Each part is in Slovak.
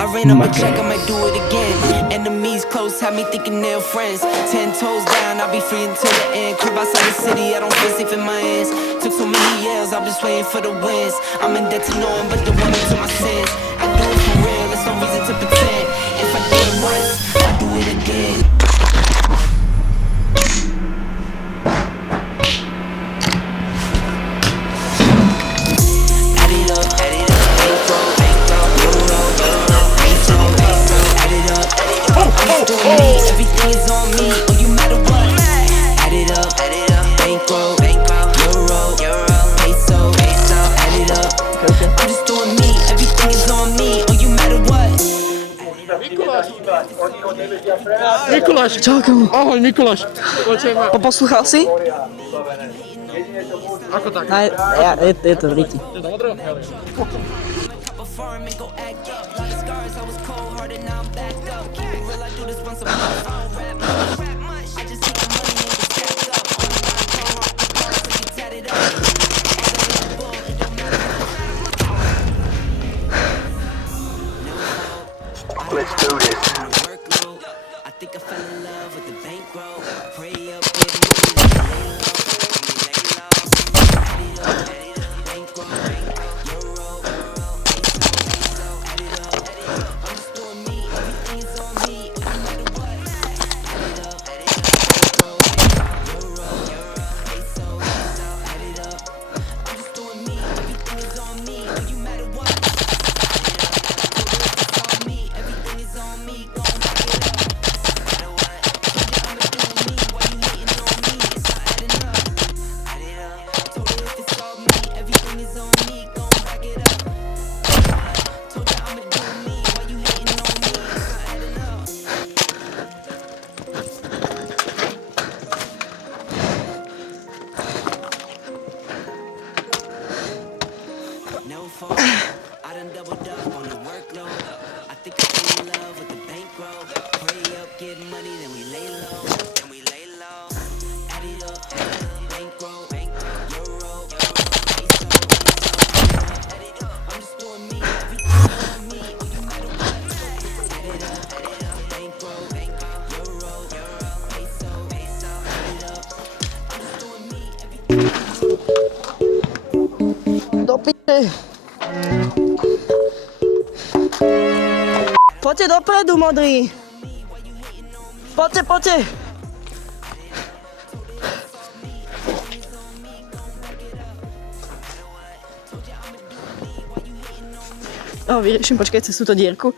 I ran up a check, I might do it again. Enemies close, have me thinking they're friends. 10 toes down, I'll be free until the end. Crib outside the city, I don't feel safe in my hands. Took so many years, I'm just waiting for the wins. I'm in debt to no one but the one to my sins. I do it for real, there's no reason to pretend. If I did it once, I'll do it again. Everything is on me, oh you matter what. Add it up, bankroll, euro, peso, add it up. I'm just doing me, everything is on me, oh you matter what. Mikuláš, čau kamo. Ahoj Mikuláš. Poposlúchal si? Ako tak? Je to v riti. Let's do this. I think I fell in love with the bankroll. Pray up, I done doubled up on the workload. I think I fell in love with the bankroll. Pray up, get money, then we lay low. Add it up, bankroll, euro, peso, add it up. I'm just doing me, everything on me, oh you matter what. Add it up, bankroll, euro, peso, add it up. I'm just doing me, everything. Do piče. Poďte dopredu, modrý. Poďte. Vyrieším, počkaj, cez túto dierku.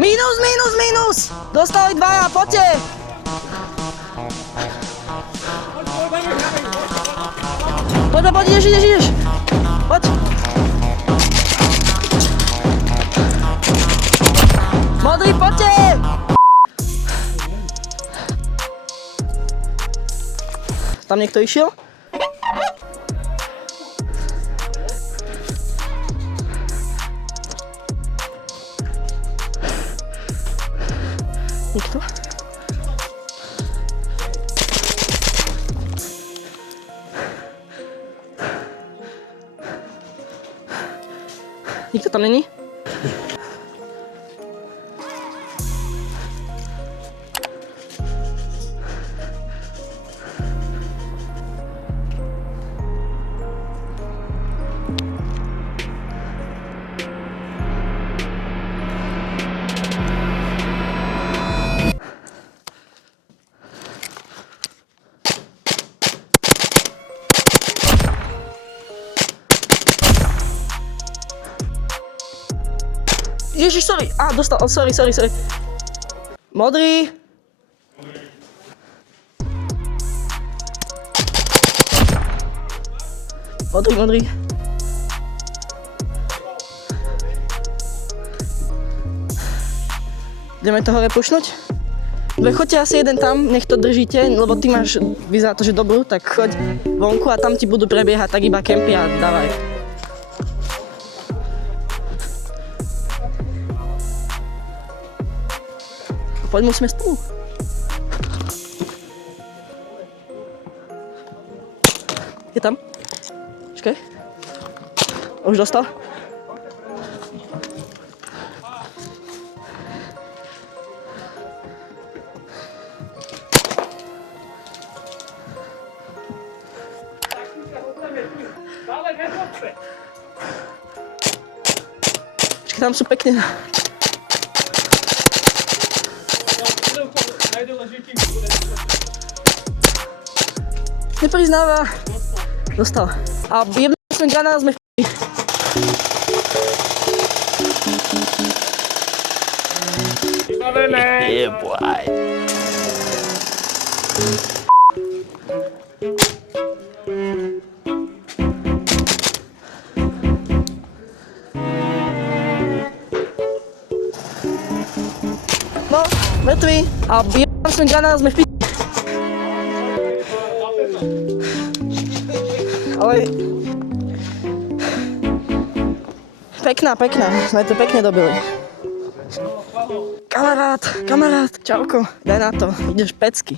Minus! Dostali dvaja, poďte! Poď, ideš. Poď. Modrý, poďte! Tam niekto išiel? Nikto? Nikto tam není? Ježiš, sorry. Dostal. Sorry. Modrý. Modrý. Ideme to hore pušnúť? Choďte asi jeden tam, nech to držíte, lebo ty máš, vyzerá to, že dobrú, tak choď vonku a tam ti budú prebiehať tak iba kempy a dávaj. Poď, musíme spolu. Je tam? Počkaj. Už dostal? Počkej, tam sú pekne. Nepriznáva. Dostal. A jebnul sme granát, sme v p***i. Yeah, boy. No, mŕtvý. A jebnul sme granát, sme v p***i. Ale... Pekná, sme to pekne dobili. Kamarát, čauko, daj na to, ideš pecky.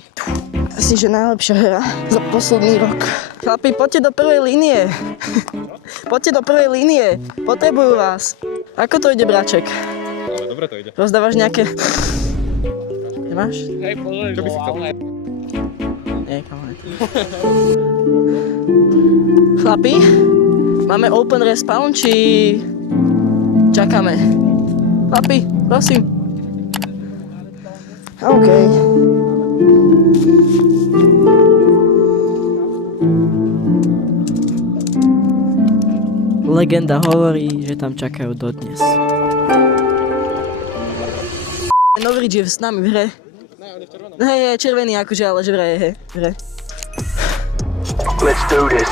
Asi, že najlepšia hra za posledný rok. Chlapi, poďte do prvej línie. Poďte do prvej línie, potrebujú vás. Ako to ide, braček? Ale dobre to ide. Rozdávaš nejaké... Nemáš? Hej, pozor, čo by si chcel? Nie, kamarát. Chlapi, máme open respawn, či čakáme? Chlapi, prosím. OK. Legenda hovorí, že tam čakajú dodnes. Novridge je s nami v hre. Hej, je červený akože, ale že vraj je, hej, v hre. Let's do this.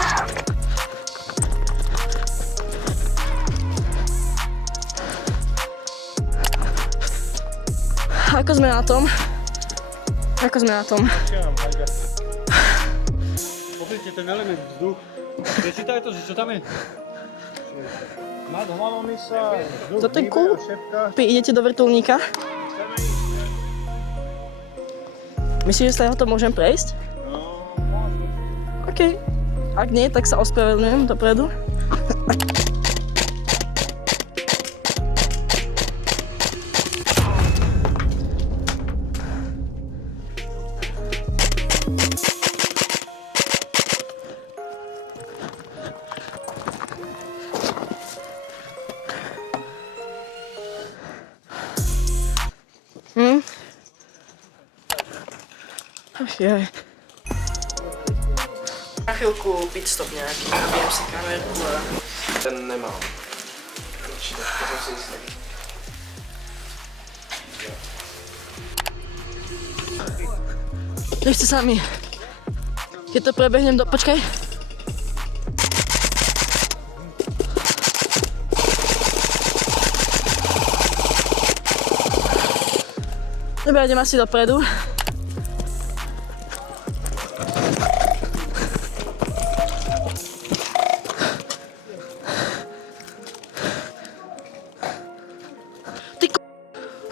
Ako sme na tom? Pozrite ten element vzduch. Prečítaj to, že čo tam je? Nad hlavami sa vzduch Toto je hýbe cool. a šepká. Idete do vrtuľníka? Myslíš, že sa to môžem prejsť? No, OK. Ak nie, tak sa ospravedlňujem dopredu. Jaj. Na chvíľku pitstop nejaký, nabijem si kamerku a... Ten nemám. Určite, to som si istý. Nechce sami. Keď to prebehnem do... Počkaj. Dobre, idem asi dopredu.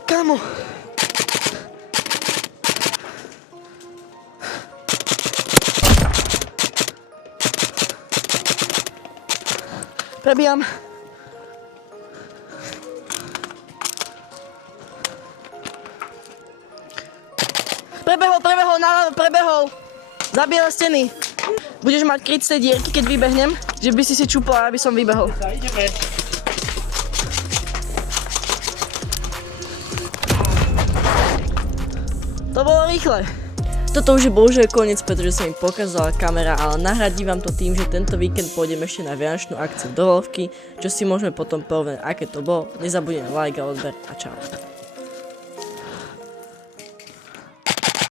Kámo! Prebijam. Prebehol. Zabíjal steny. Budeš mať kryť z tej dierky, keď vybehnem, že by si čupla, aby som vybehol. To bolo rýchle. Toto už je bohužiaľ koniec, pretože sa mi pokazala kamera, ale nahradím vám to tým, že tento víkend pôjdem ešte na vianočnú akciu do Vlvky, čo si môžeme potom porovnať, aké to bolo. Nezabudnite like a odber a čau.